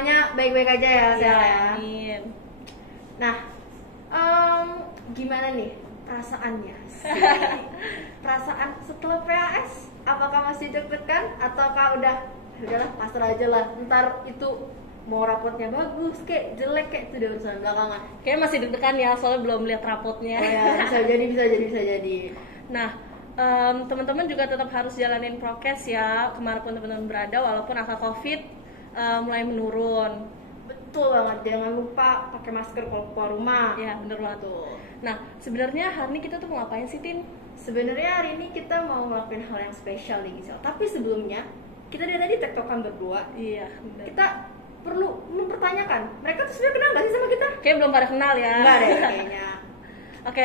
semuanya baik-baik aja ya, Sel ya. Amin. Nah, gimana nih perasaannya? Perasaan setelah PAS, apakah masih deg-degan ataukah udahlah pasrah aja lah, ntar itu mau rapotnya bagus kayak jelek kayak itu udah urusan belakangan. Kayaknya masih deg-degan ya, soalnya belum lihat rapotnya. Oh ya, bisa jadi. Nah, teman-teman juga tetap harus jalanin prokes ya, kemanapun teman-teman berada, walaupun angka COVID mulai menurun. Betul banget, jangan lupa pakai masker kalau keluar rumah. Ya, bener banget tuh. Nah, sebenarnya hari ini kita tuh mau ngapain sih, Tin? Sebenarnya hari ini kita mau ngelakuin hal yang spesial nih, Gisel. Tapi sebelumnya, kita dari tadi tektokan berdua. Iya, bener. Kita perlu mempertanyakan, mereka tuh sebenarnya kenal nggak sih sama kita? Kayak belum pada kenal ya. Enggak deh kayaknya. Oke,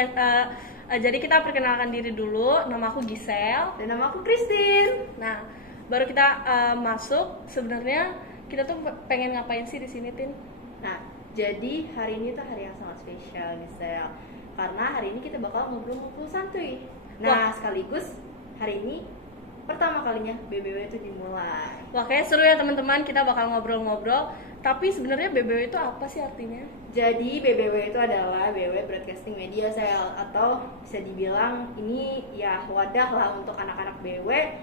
jadi kita perkenalkan diri dulu. Nama aku Gisel. Dan nama aku Christine. Nah, baru kita masuk. Sebenarnya kita tuh pengen ngapain sih di sini, Tin? Nah, jadi hari ini tuh hari yang sangat spesial, Gisel. Karena hari ini kita bakal ngobrol-ngobrol santuy. Nah, sekaligus hari ini pertama kalinya BBW itu dimulai. Wah, kayak seru ya teman-teman, kita bakal ngobrol-ngobrol. Tapi sebenarnya BBW itu apa sih artinya? Jadi BBW itu adalah BBW Broadcasting Media Sel, atau bisa dibilang ini ya wadah lah untuk anak-anak BBW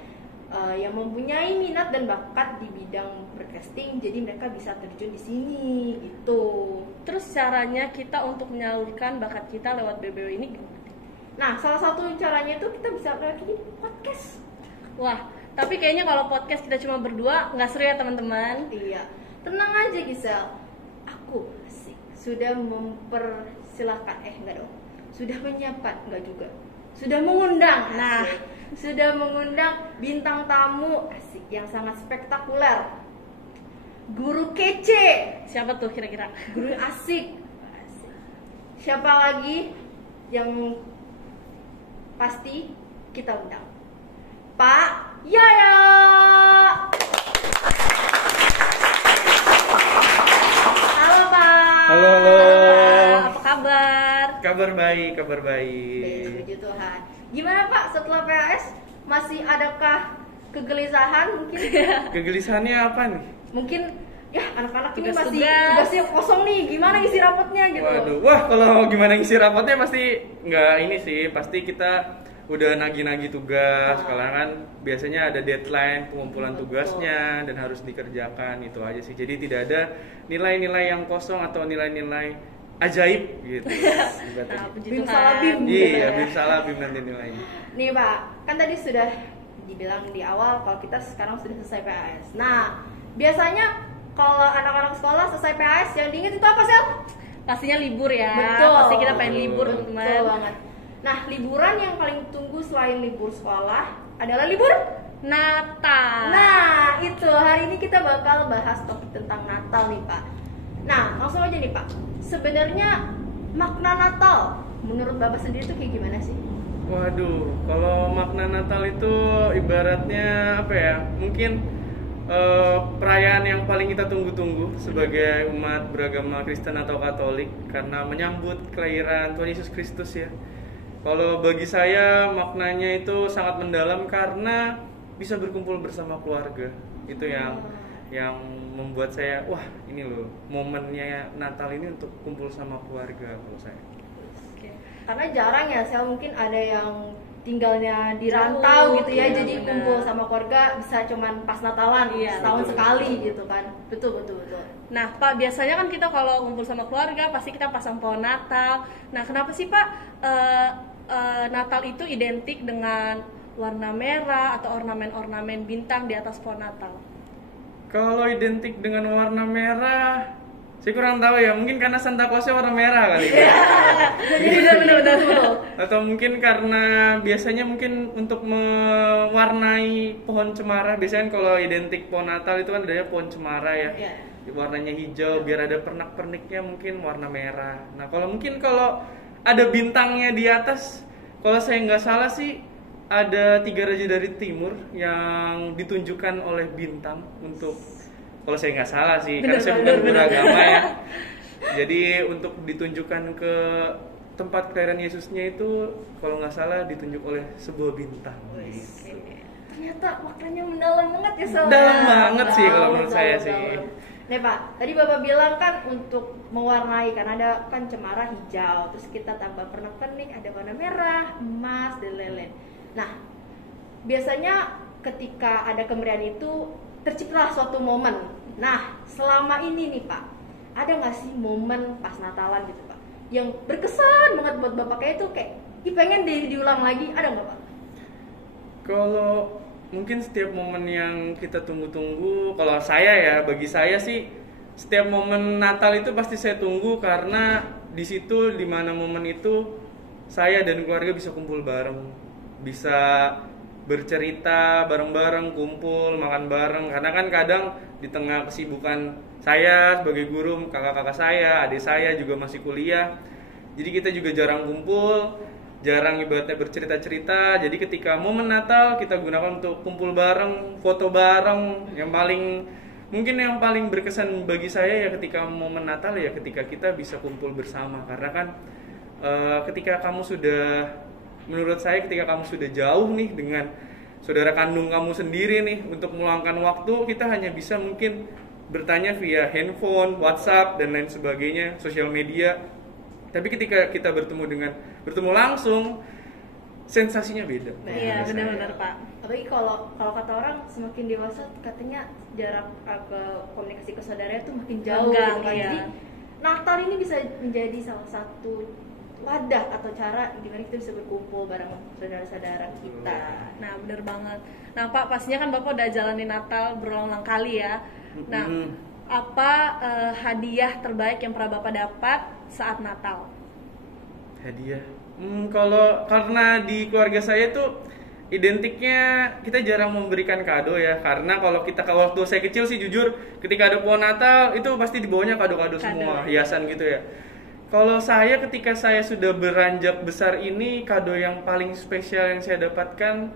yang mempunyai minat dan bakat di bidang broadcasting, jadi mereka bisa terjun di sini gitu. Terus caranya kita untuk menyalurkan bakat kita lewat BBW ini gimana? Nah, salah satu caranya itu kita bisa bikin podcast. Wah, tapi kayaknya kalau podcast kita cuma berdua nggak seru ya teman-teman. Iya, tenang aja Gisel. Aku sih sudah mempersilahkan, enggak dong. Sudah menyiapkan, enggak juga. Sudah mengundang. Nah, sudah mengundang bintang tamu asik yang sangat spektakuler. Guru kece. siapa tuh kira-kira? Guru asik. Siapa lagi yang pasti kita undang? Pak Yaya. Halo Pak. Halo. Apa kabar? Kabar baik. Puji Tuhan. Gimana Pak setelah PAS? Masih adakah kegelisahan mungkin? Kegelisahannya apa nih? Mungkin ya anak-anak ini masih Tugas-tugas. tugasnya kosong nih. Gimana ngisi rapotnya gitu? Waduh, wah kalau gimana ngisi rapotnya pasti nggak ini sih. Pasti kita udah nagih-nagih tugas. Kalau kan biasanya ada deadline pengumpulan Betul. tugasnya dan harus dikerjakan, itu aja sih. Jadi tidak ada nilai-nilai yang kosong atau nilai-nilai ajaib gitu. Nah, puji Bim Tuhan. salah bim. Iya, bim salah bim nanti nilainya. Nih Pak, kan tadi sudah dibilang di awal kalau kita sekarang sudah selesai PAS. Nah, biasanya kalau anak-anak sekolah selesai PAS yang diinget itu apa Sel? Pastinya libur ya. Betul. Pasti kita pengen libur, Betul teman-teman. banget. Nah, liburan yang paling tunggu selain libur sekolah adalah libur Natal. Nah, itu hari ini kita bakal bahas topik tentang Natal nih Pak. Nah, langsung aja nih Pak. Sebenarnya makna Natal menurut Bapak sendiri itu kayak gimana sih? Waduh, kalau makna Natal itu ibaratnya apa ya? Mungkin perayaan yang paling kita tunggu-tunggu sebagai umat beragama Kristen atau Katolik, karena menyambut kelahiran Tuhan Yesus Kristus ya. Kalau bagi saya maknanya itu sangat mendalam karena bisa berkumpul bersama keluarga. Itu yang membuat saya, wah ini loh momennya Natal ini untuk kumpul sama keluarga kalau saya. Oke. Karena jarang ya, saya mungkin ada yang tinggalnya di Jauh, rantau gitu ya, iya, jadi benar. kumpul sama keluarga bisa cuman pas Natalan, Iya, setahun betul, sekali betul. gitu kan. Betul. Nah, Pak, biasanya kan kita kalau kumpul sama keluarga pasti kita pasang pohon Natal. Nah, kenapa sih Pak Natal itu identik dengan warna merah atau ornamen-ornamen bintang di atas pohon Natal? Kalau identik dengan warna merah, saya kurang tahu ya. Mungkin karena Santa Clausnya warna merah kali ya. Betul. Atau mungkin karena biasanya mungkin untuk mewarnai pohon cemara. Biasanya kalau identik pohon Natal itu kan adanya pohon cemara ya. Iya. Warnanya hijau, biar ada pernak-perniknya mungkin warna merah. Nah, kalau ada bintangnya di atas, kalau saya nggak salah sih ada 3 raja dari timur yang ditunjukkan oleh bintang untuk, kalau saya nggak salah sih, karena saya bukan beragama ya. Jadi untuk ditunjukkan ke tempat kelahiran Yesusnya itu, kalau nggak salah ditunjuk oleh sebuah bintang. Ternyata maknanya mendalam banget ya Sel. Dalam banget sih kalau menurut saya sih. Nih Pak, tadi Bapak bilang kan untuk mewarnai kan ada kan cemara hijau, terus kita tambah pernak-pernik ada warna merah, emas dan lain-lain. Nah, biasanya ketika ada kemeriahan itu terciptalah suatu momen. Nah, selama ini nih Pak, ada nggak sih momen pas Natalan gitu Pak, yang berkesan banget buat Bapak kayak itu kayak pengen diulang lagi, ada nggak Pak? Kalau mungkin setiap momen yang kita tunggu-tunggu, kalau saya ya, bagi saya sih setiap momen Natal itu pasti saya tunggu karena di situ, di mana momen itu saya dan keluarga bisa kumpul bareng, bisa bercerita bareng-bareng, kumpul, makan bareng. Karena kan kadang di tengah kesibukan saya sebagai guru, kakak-kakak saya, adik saya juga masih kuliah, jadi kita juga jarang kumpul, jarang ibaratnya bercerita-cerita. Jadi ketika momen Natal kita gunakan untuk kumpul bareng, foto bareng. Yang paling berkesan bagi saya ya ketika momen Natal ya ketika kita bisa kumpul bersama. Karena kan ketika kamu sudah, menurut saya ketika kamu sudah jauh nih dengan saudara kandung kamu sendiri nih, untuk meluangkan waktu kita hanya bisa mungkin bertanya via handphone, WhatsApp dan lain sebagainya, sosial media. Tapi ketika kita bertemu langsung, sensasinya beda. Iya, benar-benar Pak. Apalagi kalau kata orang semakin dewasa katanya jarak ke komunikasi ke saudara itu makin jauh Renggang, gitu kan. iya. Jadi Natal ini bisa menjadi salah satu wadah atau cara di mana kita bisa berkumpul bareng saudara-saudara kita. Nah, benar banget. Nah, Pak, pastinya kan Bapak udah jalanin Natal berulang-ulang kali ya. Nah, apa hadiah terbaik yang pernah Bapak dapat saat Natal? Hadiah. Karena di keluarga saya tuh identiknya kita jarang memberikan kado ya. Karena kalau waktu saya kecil sih jujur ketika ada pohon Natal itu pasti dibawanya kado-kado semua, hiasan gitu ya. Kalau saya ketika saya sudah beranjak besar ini, kado yang paling spesial yang saya dapatkan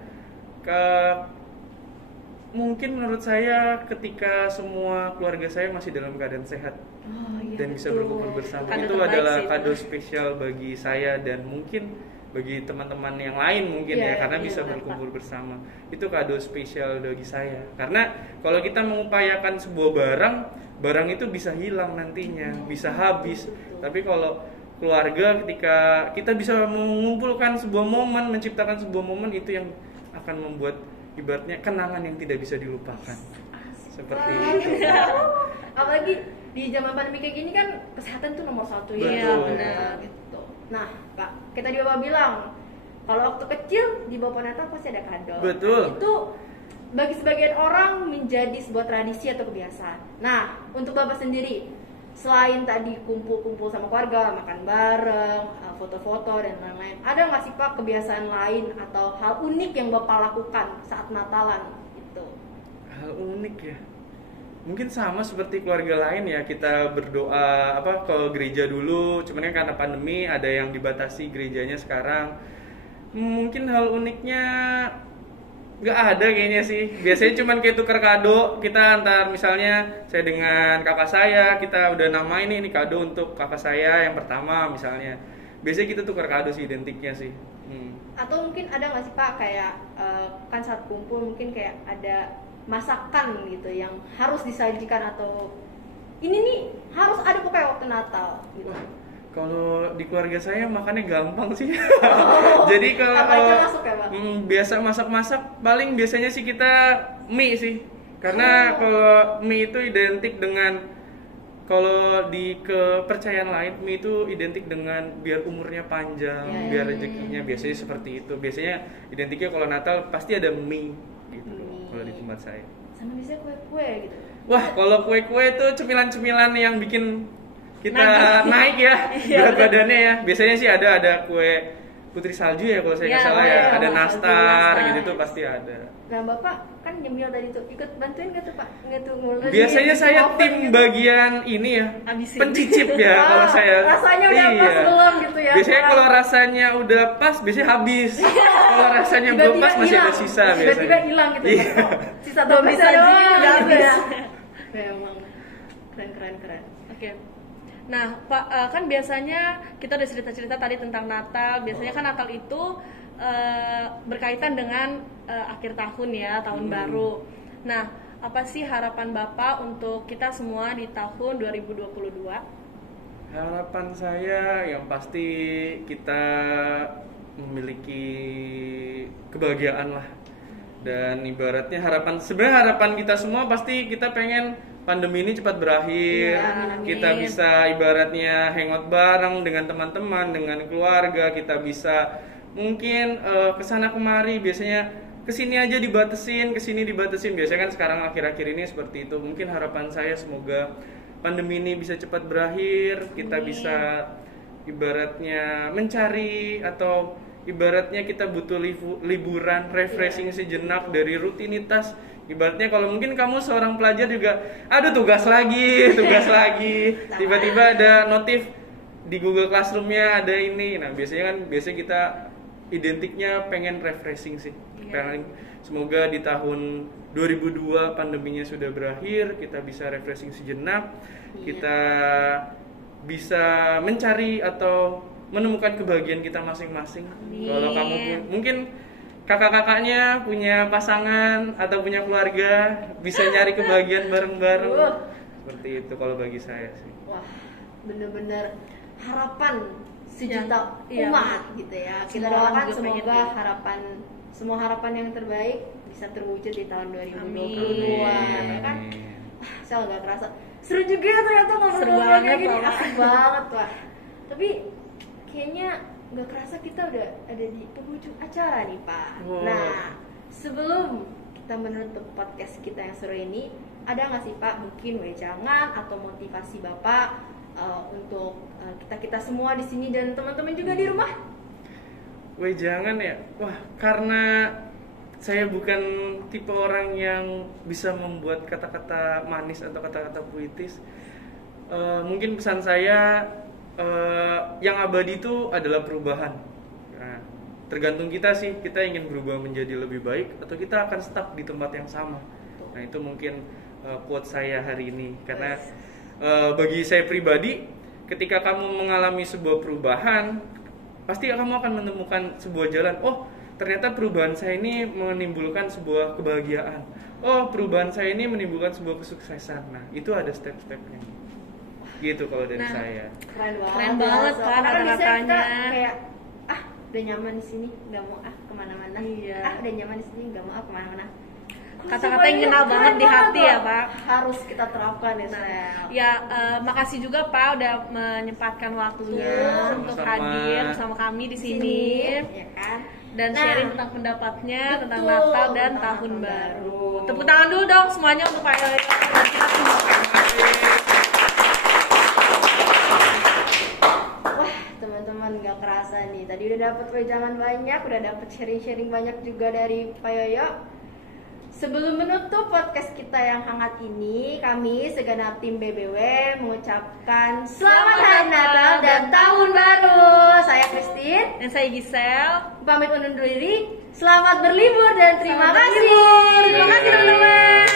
mungkin menurut saya ketika semua keluarga saya masih dalam keadaan sehat dan bisa berkumpul bersama. Kado Itu terbaik adalah sih, kado spesial bagi saya dan mungkin bagi teman-teman yang lain mungkin ya karena bisa berkumpul bersama. Itu kado spesial bagi saya. Karena kalau kita mengupayakan sebuah barang itu bisa hilang nantinya, bisa habis. Tapi kalau keluarga ketika kita bisa mengumpulkan sebuah momen, menciptakan sebuah momen, itu yang akan membuat ibaratnya kenangan yang tidak bisa dilupakan. Seperti itu. Apalagi di zaman pandemi kayak gini kan kesehatan tuh nomor 1 ya. Iya, benar. Gitu. Nah, Pak, kita juga bilang kalau waktu kecil di bawah pohon Natal pasti ada kado. Betul. Nah, itu bagi sebagian orang menjadi sebuah tradisi atau kebiasaan. Nah, untuk Bapak sendiri, selain tadi kumpul-kumpul sama keluarga, makan bareng, foto-foto dan lain-lain, ada nggak sih Pak kebiasaan lain atau hal unik yang Bapak lakukan saat Natalan gitu? Hal unik ya. Mungkin sama seperti keluarga lain ya, kita berdoa ke gereja dulu. Cuman kan karena pandemi ada yang dibatasi gerejanya sekarang. Mungkin hal uniknya nggak ada kayaknya sih. Biasanya cuman kayak tukar kado, kita antar, misalnya saya dengan kakak saya, kita udah namain ini kado untuk kakak saya yang pertama misalnya. Biasanya kita tukar kado sih, identiknya sih. Atau mungkin ada nggak sih Pak kayak kan saat kumpul mungkin kayak ada masakan gitu yang harus disajikan atau ini nih harus ada pokoknya waktu Natal gitu. Kalau di keluarga saya makannya gampang sih. Jadi kalau apa aja masuk ya Pak? Biasa masak-masak paling biasanya sih kita mie sih. Karena kalau mie itu identik dengan, kalau di kepercayaan lain mie itu identik dengan biar umurnya panjang, biar rezekinya, biasanya seperti itu. Biasanya identiknya kalau Natal pasti ada mie gitu. Kalau di tempat saya. Sama biasanya kue-kue gitu. Wah, kalau kue-kue itu cemilan-cemilan yang bikin kita naik ya berat badannya ya. Biasanya sih ada kue putri salju ya kalau saya nggak salah ya. Ada nastar gitu tuh pasti ada. Nah Bapak kan nyemil tadi tuh, ikut bantuin nggak tuh Pak? Nggak tuh ngulur. Biasanya saya tim bagian ini ya, Habisin. pencicip ya kalau saya. Rasanya udah pas belum gitu ya. Biasanya kalau rasanya udah pas, biasanya habis. Kalau rasanya belum pas masih ada sisa biasanya. Tiba-tiba hilang gitu. Iya. Sisa doang bisa sajinya udah habis. ya. Memang keren. Oke. Nah, Pak, kan biasanya kita udah cerita-cerita tadi tentang Natal. Biasanya kan Natal itu berkaitan dengan akhir tahun ya, tahun baru. Nah, apa sih harapan Bapak untuk kita semua di tahun 2022? Harapan saya yang pasti kita memiliki kebahagiaan lah. Dan ibaratnya sebenarnya harapan kita semua pasti kita pengen pandemi ini cepat berakhir. Iya, amin. Kita bisa ibaratnya hangout bareng dengan teman-teman, dengan keluarga, kita bisa mungkin kesana kemari, biasanya kesini aja dibatesin, kesini dibatesin. Biasanya kan sekarang akhir-akhir ini seperti itu. Mungkin harapan saya semoga pandemi ini bisa cepat berakhir, kita bisa ibaratnya mencari atau ibaratnya kita butuh liburan, refreshing sejenak dari rutinitas. Ibaratnya kalau mungkin kamu seorang pelajar juga, aduh tugas lagi, tiba-tiba ada notif di Google Classroom-nya ada ini. Nah, biasanya kita identiknya pengen refreshing sih. Semoga di tahun 2002 pandeminya sudah berakhir, kita bisa refreshing sejenak, kita bisa mencari atau menemukan kebahagiaan kita masing-masing. Kalau kamu mungkin kakak-kakaknya punya pasangan atau punya keluarga, bisa nyari kebahagiaan bareng-bareng. Seperti itu kalau bagi saya sih. Wah, bener-bener harapan sejuta umat gitu ya. Kita doakan semoga semua harapan yang terbaik bisa terwujud di tahun 2022 ya kan. Saya nggak kerasa seru juga ya ternyata ngobrol-ngobrol kayak gini, asik banget wah. Tapi kayaknya nggak kerasa kita udah ada di penghujung acara nih Pak. Nah, sebelum kita menutup podcast kita yang seru ini, ada nggak sih Pak mungkin wejangan atau motivasi Bapak untuk kita semua di sini dan teman-teman juga di rumah? Wejangan ya, wah karena saya bukan tipe orang yang bisa membuat kata-kata manis atau kata-kata puitis. Mungkin pesan saya yang abadi itu adalah perubahan. Nah, tergantung kita sih, kita ingin berubah menjadi lebih baik atau kita akan stuck di tempat yang sama. Nah itu mungkin quote saya hari ini. Karena bagi saya pribadi, ketika kamu mengalami sebuah perubahan, pasti kamu akan menemukan sebuah jalan. Oh, ternyata perubahan saya ini menimbulkan sebuah kebahagiaan. Oh, perubahan saya ini menimbulkan sebuah kesuksesan. Nah, itu ada step-stepnya. Gitu kalau dari saya. Keren banget Pak kata-katanya. Kayak udah nyaman di sini, nggak mau kemana-mana. Iya. Udah nyaman di sini, nggak mau kemana-mana. Kata-kata yang kenal banget di hati ya Pak. Harus kita terapkan ya Ya, makasih juga Pak udah menyempatkan waktunya untuk hadir bersama kami di sini. Ya kan? Dan sharing tentang pendapatnya tentang Natal dan Tahun Baru. Tepuk tangan dulu dong semuanya untuk Pak Yoyo. Kita semua. Wah, teman-teman nggak kerasa nih. Tadi udah dapat wejangan banyak, udah dapat sharing-sharing banyak juga dari Pak Yoyo. Sebelum menutup podcast kita yang hangat ini, kami segenap tim BBW mengucapkan Selamat Hari Natal dan Tahun Baru. Saya Christine Dan saya Gisel. Pamit undur diri. Selamat berlibur dan terima kasih. Terima kasih teman-teman.